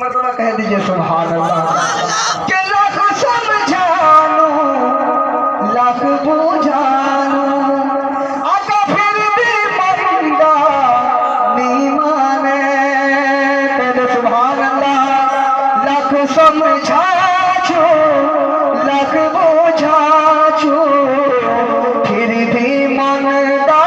مرتبہ کہہ دیجئے سبحان اللہ کہ لاکھ سمجھانو لاکھ بجھانو آقا پھر بھی مندہ نہیں مانے کہہ سبحان اللہ لاکھ سمجھانو لاکھ بجھانو پھر بھی مندہ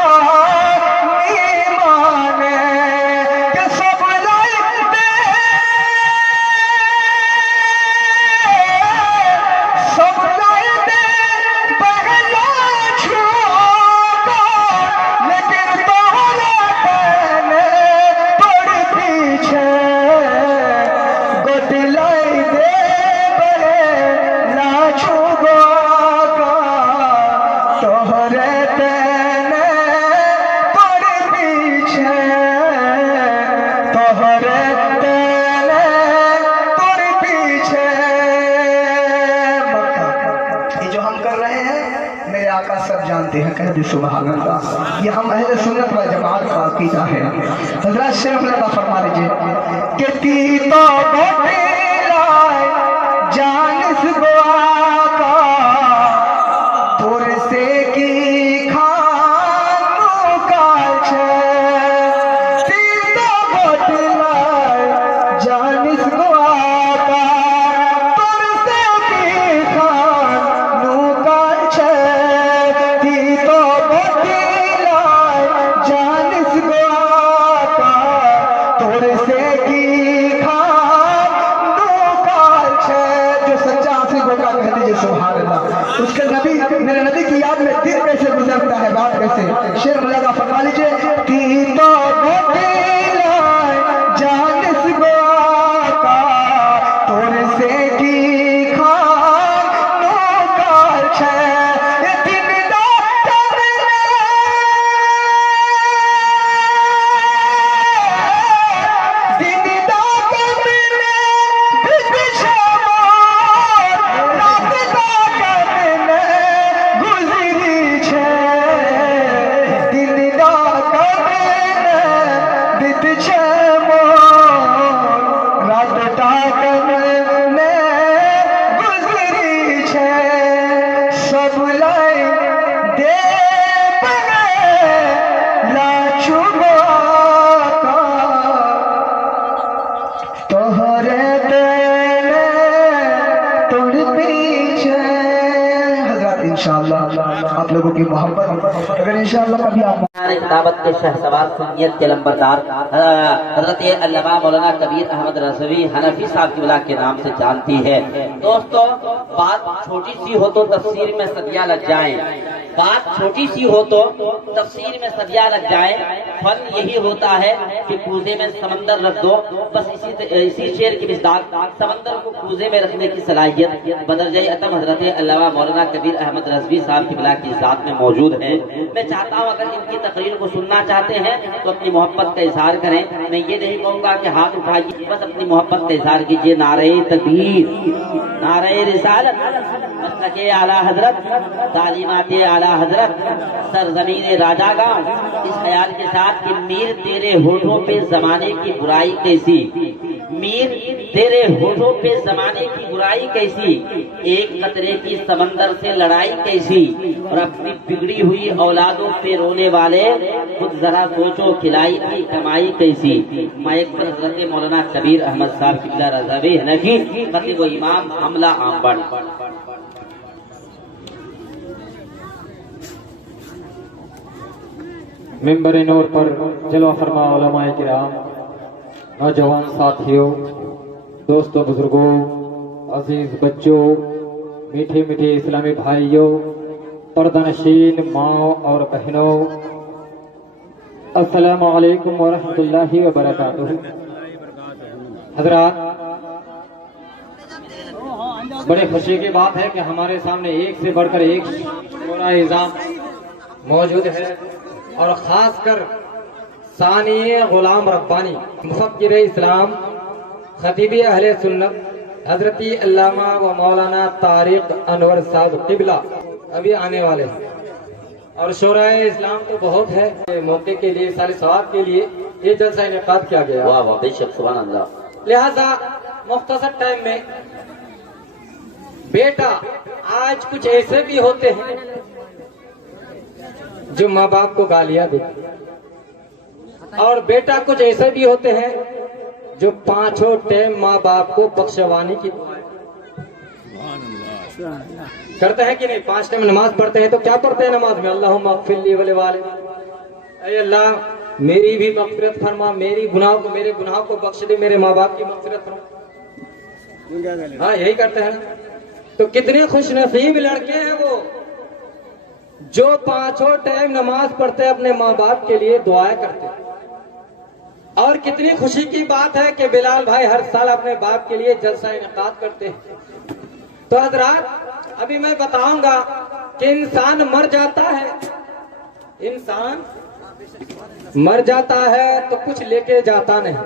سب جانتے ہیں کہہ دی سبحان اللہ یہ ہم اہل سنت و جماعت کا عقیدہ ہے حضرت شیخ لگا فرما لیجئے کہ تیتو بوٹی لائے جانس گوا کا پرسے کی کھانو کالچے تیتو بوٹی لائے جانس گوا کا پرسے کی کھانو کالچے اس کے نبی میرے نبی کی یاد میں دن کیسے گزرتا ہے بات کیسے شیر ملگا فرما لیجئے تیتو بوٹی لائے جانس گوا کا تور سے کی کھان نو کال چھے دن دا تمنے دن دا تمنے بچھے آپ لوگوں کی محبت اگر انشاءاللہ کبھی آپ کتابت کے شہسوار سنیت کے لمبردار حضرت علامہ مولانا کبیر احمد رضوی حنفی صاحب کی بلا کے نام سے جانتی ہے دوستو بات چھوٹی سی ہو تو تفسیر میں صدیہ لگ جائیں بات چھوٹی سی ہو تو تفسیر میں صدیہ لگ جائیں فن یہی ہوتا ہے کہ کوزے میں سمندر رکھ دو بس اسی شعر کی مصداق سمندر کو کوزے میں رکھنے کی صلاحیت بدرجہ اتم حضرت علامہ مولانا کبیر احمد رضوی صاحب کی بلا کی ذات میں موجود ہے میں چاہتا ہوں اگر ان کی تقریر کو سننا چاہتے ہیں تو اپنی محبت کا اظہار کریں میں یہ نہیں کہوں گا کہ ہاتھ اٹھائیے بس اپنی محبت کا اظہار کیجیے نعرہ تکبیر نعرہ رسالت مسلک اعلیٰ حضرت تعلیمات اعلیٰ حضرت سرزمین راجا گاؤں اس خیال کے ساتھ کہ میر تیرے ہونٹوں پہ زمانے کی برائی کیسی میر تیرے ہونٹوں پہ زمانے کی برائی کیسی ایک قطرے کی سمندر سے لڑائی کیسی اور اپنی بگڑی ہوئی اولادوں پہ رونے والے خود ذرا سوچو کھلائی کی کمائی کیسی مائک پر حضرت مولانا کبیر احمد صاحب قبلہ رضوی حنفی خطیب و امام حملہ آمبڑ ممبر نور پر جلوہ فرما علماء کرام نوجوان ساتھیوں دوستوں بزرگوں عزیز بچوں میٹھے میٹھے اسلامی بھائیوں پردہ نشین ماں اور بہنوں السلام علیکم ورحمۃ اللہ وبرکاتہ حضرات بڑے خوشی کی بات ہے کہ ہمارے سامنے ایک سے بڑھ کر ایک شورا اعظام موجود ہے اور خاص کر ثانی غلام ربانی مفکر اسلام خطیب اہل سنت حضرت علامہ و مولانا طارق انور صاحب قبلہ ابھی آنے والے ہیں اور شورائے اسلام تو بہت ہے موقع کے لیے سال ثواب کے لیے یہ جلسہ انعقاد کیا گیا واہ واہ بے شک سبحان اللہ لہذا मुख्तसर टाइम में बेटा, आज कुछ ऐसे भी होते हैं जो माँ बाप को गालियां देते हैं, और बेटा कुछ ऐसे भी होते हैं जो पांचों टाइम माँ बाप को बख्शवानी की दुआ करते हैं कि नहीं। 5 टाइम नमाज पढ़ते हैं तो क्या पढ़ते हैं नमाज में? अल्लाहुम्मा अग़फ़िर ली व लिवालिदैया, ऐ अल्लाह मेरी भी मग़फ़िरत फरमा, मेरे गुनाह को बख्श दे, मेरे माँ बाप की मग़फ़िरत फरमा। हाँ, यही करते हैं। तो कितने खुशनसीब लड़के हैं वो जो पांचों टाइम नमाज पढ़ते अपने माँ बाप के लिए दुआएं करते हैं। और कितनी खुशी की बात है कि बिलाल भाई हर साल अपने बाप के लिए जलसा इनेकाद करते हैं। तो हज़रात, अभी मैं बताऊंगा कि इंसान मर जाता है, इंसान मर जाता है तो कुछ लेके जाता नहीं,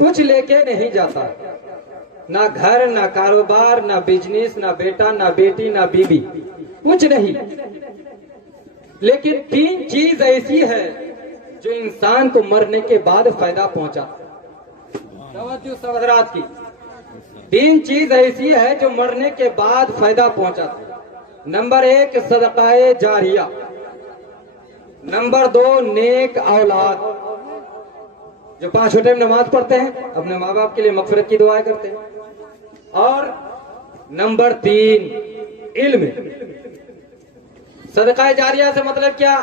कुछ लेके नहीं जाता, ना घर, ना कारोबार, ना बिजनेस, ना बेटा, ना बेटी, ना बीवी, कुछ नहीं। लेकिन 3 चीज ऐसी है जो इंसान को मरने के बाद फायदा पहुंचा। तवज्जो सब हज़रात की, 3 चीज ऐसी है जो मरने के बाद फायदा पहुंचाती। नंबर 1 सदकाए जारिया, नंबर 2 नेक औलाद, जो 5 टाइम नमाज पढ़ते हैं, अपने माँ बाप के लिए मग़फ़िरत की दुआएं करते हैं, और नंबर 3 इल्म। सदका जारिया से मतलब क्या?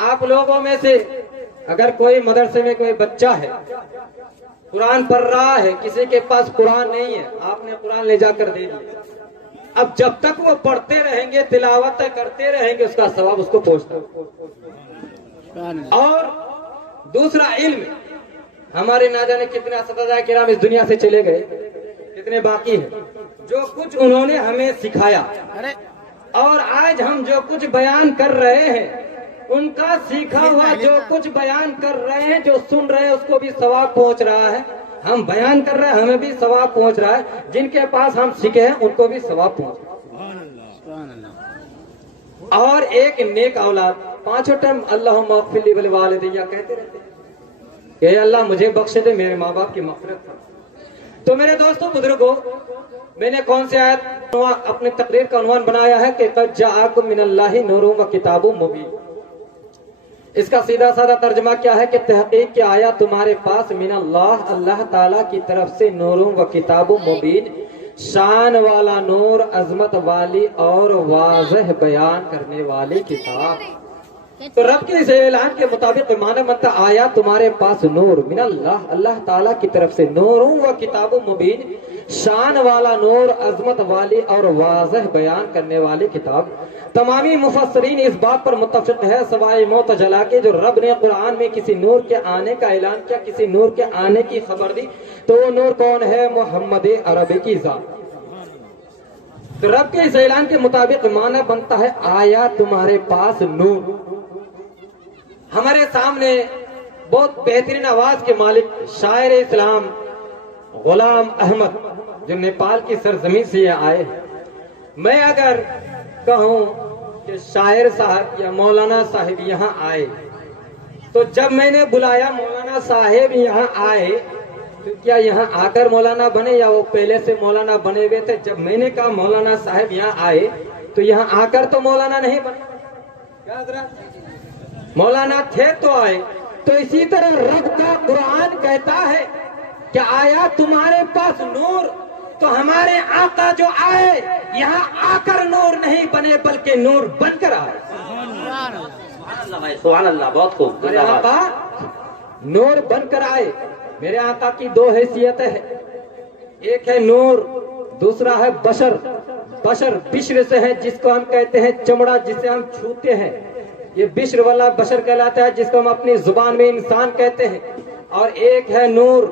आप लोगों में से अगर कोई मदरसे में कोई बच्चा है, कुरान पढ़ रहा है, किसी के पास कुरान नहीं है, आपने कुरान ले जाकर दे दिया, अब जब तक वो पढ़ते रहेंगे, तिलावत करते रहेंगे, उसका सवाब उसको पहुंचता। और दूसरा इल्म, हमारे ना जाने कितने असतिज़ा किराम इस दुनिया से चले गए, कितने बाकी हैं, जो कुछ उन्होंने हमें सिखाया, और आज हम जो कुछ बयान कर रहे हैं, उनका सीखा हुआ जो कुछ बयान कर रहे हैं, जो सुन रहे हैं उसको भी सवाब पहुंच रहा है। हम बयान कर रहे हैं, हमें भी सवाब पहुंच रहा है, जिनके पास हम सीखे हैं उनको भी सवाब पहुंच रहा है। और एक नेक औलाद, 5 टाइम अल्लाहुम्मा अग़फ़िर ली व लिवालिदैया कहते रहते हैं कि अल्लाह मुझे बख्श दे, मेरे माँ बाप की मग़फ़िरत कर। तो मेरे दोस्तों बुजुर्गों, मैंने कौन से आयत अपने तकरीर का उन्वान बनाया है कि क़द जाअकुम मिनल्लाहि नूरुन व किताबुम मुबीन। इसका सीधा साधा तर्जमा क्या है कि तहक़ीक़ क्या आया तुम्हारे पास मिनल्लाह, अल्लाह ताला की तरफ से, नूरुन व किताबुम मुबीन, शान वाला नूर, अजमत वाली और वाज़ह बयान करने वाली किताब। तो रब के इस ऐलान के मुताबिक माना बनता आया तुम्हारे पास नूर मिनल्लाह, अल्लाह ताला की तरफ से, नूरुन व किताबुम मुबीन, शान वाला नूर, अजमत वाली और वाज़ह बयान करने वाली किताब। तमामी मुफस्सरीन इस बात पर मुत्तफ़िक़ है सवाए मुतज़ला के, जो रब ने कुरान में किसी नूर के आने का ऐलान किया, किसी नूर के आने की खबर दी, तो वो नूर कौन है? मोहम्मद अरबी की ज़ात। तो रब के इस ऐलान के मुताबिक माना बनता है आया तुम्हारे पास नूर। हमारे सामने बहुत बेहतरीन आवाज के मालिक शायर इस्लाम गुलाम अहमद, जो नेपाल की सरजमीन से आए। मैं अगर कहूं कि शायर साहब या मौलाना साहिब यहाँ आए, तो जब मैंने बुलाया मौलाना साहिब यहाँ आए, तो क्या यहाँ आकर मौलाना बने या वो पहले से मौलाना बने हुए थे? जब मैंने कहा मौलाना साहिब यहाँ आए, तो यहाँ आकर तो मौलाना नहीं बने, क्या मौलाना थे तो आए। तो इसी तरह रब का कुरान कहता है कि आया तुम्हारे पास नूर, तो हमारे आका जो आए यहाँ आकर नूर नहीं बने बल्कि नूर बनकर आए। सुभान अल्लाह, बहुत खूब। मेरे आका नूर बनकर आए। मेरे आका की 2 हैसियत है, एक है नूर, दूसरा है बशर। बशर बिश्र से है, जिसको हम कहते हैं चमड़ा, जिसे हम छूते हैं, ये बिश्र वाला बशर कहलाता है, जिसको हम अपनी जुबान में इंसान कहते हैं। और एक है नूर,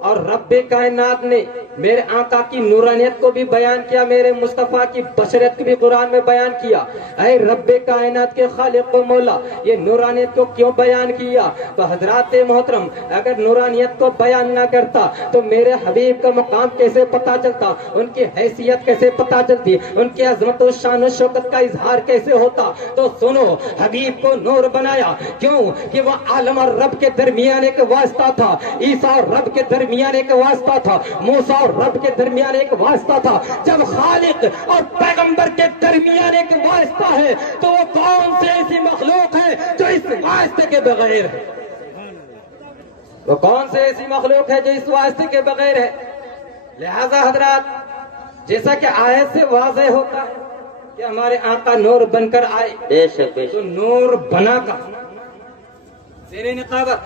और रब्बे कायनात ने मेरे आका की नूरानियत को भी बयान किया, मेरे मुस्तफ़ा की बशरियत को भी कुरान में बयान किया। ऐ रब्बे कायनात के खालिक व मौला, ये नूरानियत को क्यों बयान किया? तो हजरात मोहतरम, अगर नूरानियत को बयान ना करता तो मेरे हबीब का मुकाम कैसे पता चलता, उनकी हैसियत कैसे पता चलती, उनकी अजमत और शान और शौकत का इजहार कैसे होता? तो सुनो, हबीब को नूर बनाया क्यों? कि वह आलम और रब के दरमियान एक वास्ता था, ईसा और रब के दरमियान एक वास्ता था, मूसा और रब के दरमियान एक वास्ता था। जब खालिक और पैगंबर के दरमियान एक वास्ता है तो वो कौन से ऐसी मखलूक है जो इस वास्ते के बगैर है? वो कौन से ऐसी मखलूक है जो इस वास्ते के बगैर है? लिहाजा हजरात, जैसा कि आयत से वाज़ेह होता है कि हमारे आका नूर बनकर आए, बेशक तो बेशक। नूर बना का ज़ेरे निकाबत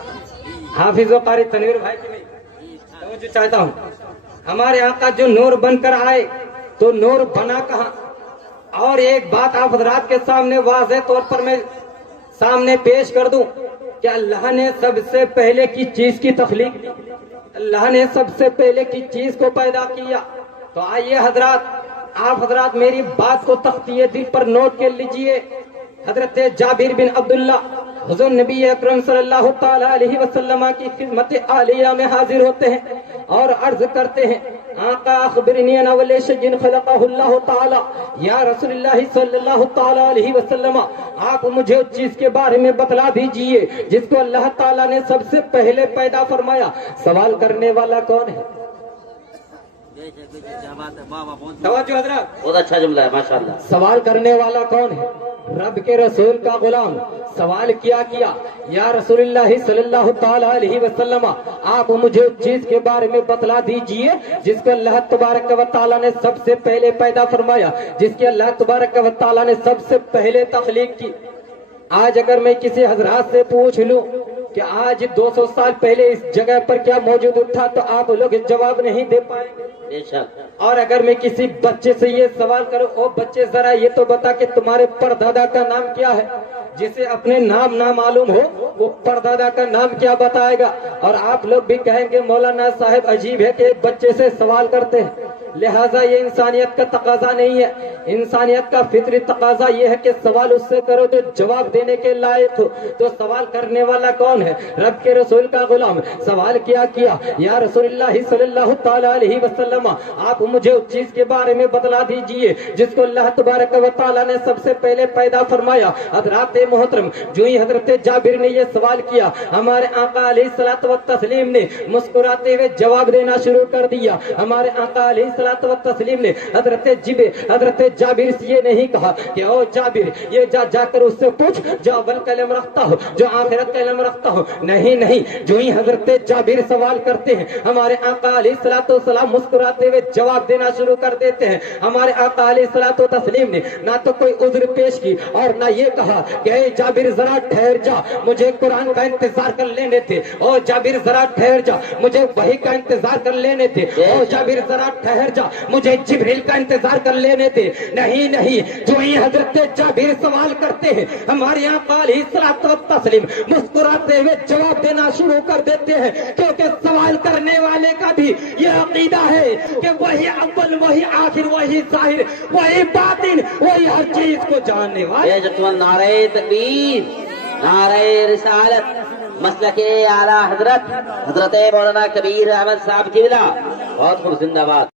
हाफिज व कारी तनवीर भाई की मैं तवज्जो चाहता हूँ। हमारे आका जो नूर बनकर आए तो नूर बना कहाँ? और एक बात आप हजरात के सामने वाज़ेह तौर पर मैं सामने पेश कर दूं कि अल्लाह ने सबसे पहले की चीज की तख्लीक की, अल्लाह ने सबसे पहले की चीज को पैदा किया। तो आइए हजरात, आप हजरात मेरी बात को तख्तिए दिल पर नोट कर लीजिए। हजरत जाबिर बिन अब्दुल्ला हुजूर नबी अकरम सल्लल्लाहु ताला अलैहि वसल्लम की खिदमत आलिया में हाजिर होते हैं और अर्ज करते हैं, आका अखबिरनी अन अव्वल शैइन खलक़हुल्लाहु ताला, या रसूलुल्लाह सल्लल्लाहु ताला अलैहि वसल्लम, आप मुझे उस चीज के बारे में बतला दीजिए जिसको अल्लाह ताला ने सबसे पहले पैदा फरमाया। सवाल करने वाला कौन है? तवज्जो हजरात, बहुत अच्छा जुमला है माशाअल्लाह। सवाल करने वाला कौन है? रब के रसूल का गुलाम। सवाल किया, या रसूलुल्लाह सल्लल्लाहु ताला अलैहि वसल्लम, आप मुझे उस चीज के बारे में बतला दीजिए जिसको अल्लाह तबारक व तआला ने सबसे पहले पैदा फरमाया, जिसकी अल्लाह तबारक व तआला ने सबसे पहले तख्लीक की। आज अगर मैं किसी हजरात से पूछ लूं कि आज 200 साल पहले इस जगह पर क्या मौजूद था, तो आप लोग जवाब नहीं दे पाएंगे। बेशक। और अगर मैं किसी बच्चे से ये सवाल करूं, ओ बच्चे जरा ये तो बता कि तुम्हारे परदादा का नाम क्या है, जिसे अपने नाम ना मालूम हो वो परदादा का नाम क्या बताएगा? और आप लोग भी कहेंगे मौलाना साहब अजीब है कि एक बच्चे से सवाल करते हैं। लिहाजा ये इंसानियत का तकाजा नहीं है। इंसानियत का फितरी तकाजा ये है कि सवाल उससे करो जो जवाब देने के लायक हो। तो सवाल करने वाला कौन है? रब के रसूल का गुलाम। सवाल किया, या रसूलुल्लाह सल्लल्लाहु ताला अलैहि वसल्लम, आप मुझे उस चीज के बारे में बतला दीजिए जिसको अल्लाह तबारक व तआला ने सबसे पहले पैदा फरमाया। हजरात मोहतरम, जो ही हजरत जाबिर ने ये सवाल किया, हमारे आका अलैहिस्सलातु व तस्लीम ने मुस्कुराते हुए जवाब देना शुरू कर दिया। हमारे आका अलैहिस्सलातु व तस्लीम ने हजरत जाबिर से ये नहीं कहा कि ओ जाबिर, ये जाकर उससे पूछ जो अव्वल का इल्म रखता हो, जो आखिरत का इल्म रखता हो। नहीं, जो ही हजरत जाबिर सवाल करते हैं, हमारे आका अलैहिस्सलातु वस्सलाम मुस्कुराते हुए जवाब देना शुरू कर देते हैं। हमारे आका अलैहिस्सलातु तस्लीम ने ना तो कोई उज्र पेश की और ना ये कहा कि ए जाबिर जरा ठहर जा, मुझे कुरान का इंतजार कर लेने थे। ओ जाबिर जरा ठहर जा, मुझे वही का इंतजार कर लेने थे। ओ जाबिर जरा ठहर जा, मुझे जिब्रील का इंतजार कर लेने थे। नहीं, जो ही हजरत जाबिर सवाल करते हैं, हमारे आका अलैहिस्सलातु तस्लीम मुस्कुराते हुए जवाब देना शुरू कर देते हैं, क्योंकि सवाल करने वाले का भी ये अकीदा है कि वही अव्वल, वही आखिर, वही जाहिर, वही बातिन, वही हर चीज को जानने वाला। नारे तकबीर, नारे रिसालत, मसलके आला हजरत मौलाना कबीर अहमद साहब किबला, बहुत खूब, जिंदाबाद।